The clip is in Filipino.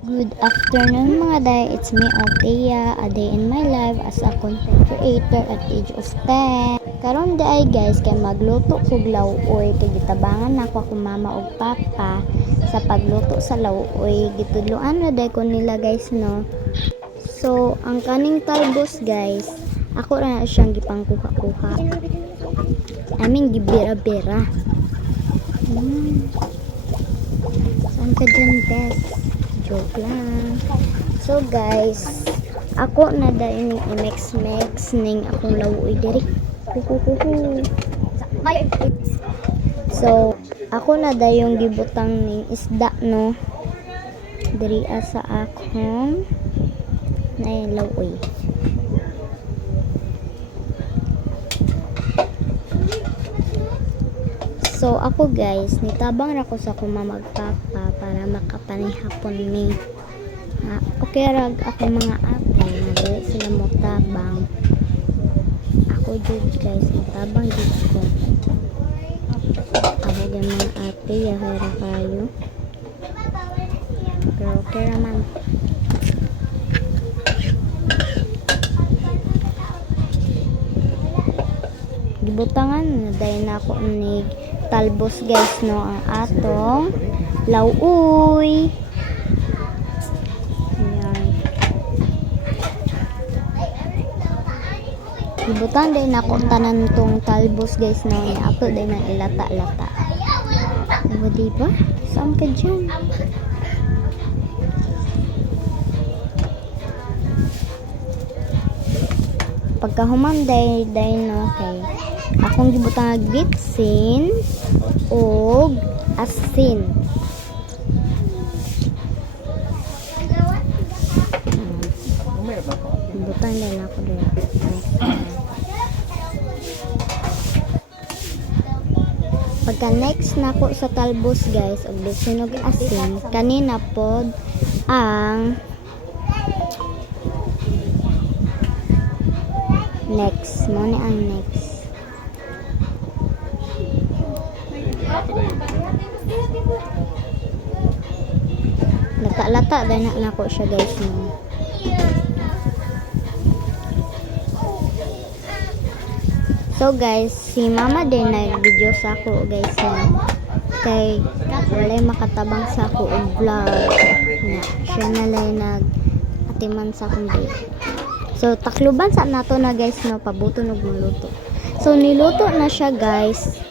Good afternoon mga day, it's me Althea, a day in my life as a content creator at age of 10. Karon day guys, kay magluto kog lauoy, kay gitabangan na ako mama ug papa sa pagluto sa lauoy. Gitudloan na day ko nila guys no. So, ang kaning talbos guys, ako ra na siyang gipangkuha-kuha. I mean, gibira-bira. Saan ka dyan, Bes? Joke lang. So guys, ako na dahil i-mix ning akong lauoy diri. So, ako na dahil yung gibutang ning isda no. Diri sa akong na lauoy. So ako guys, nitabang ra ko sa akong mamagpapa para makapanihapon mi. Okay rag ako mga ate, dili sila mo tabang. Ako jud guys, nitabang jud ko. Ako din mga ate, yahera kayo. Pero okay raman. Gibutangan na dahil na ako ni talbos guys no ang atong lauoy. Ayan. Gibutan din ako tanan tong talbos guys no, ato din ang ilata-lata. Diba? Saan ka dyan? Pagkahuman day no kay akong gibutang bitsin og asin. Gibutang din ako dito. Pagka next na ko sa talbos guys og bitsin og asin, kanina pod ang next mo ni ang next. Lata-lata dahil na ko siya guys no. So guys, si mama din nag-video sa ako guys no. Kay walay makatabang sa ako og vlog na siya nalay nag-atiman sa akong video. So takluban sa nato na guys no, pabuto og muluto. So niluto na siya guys.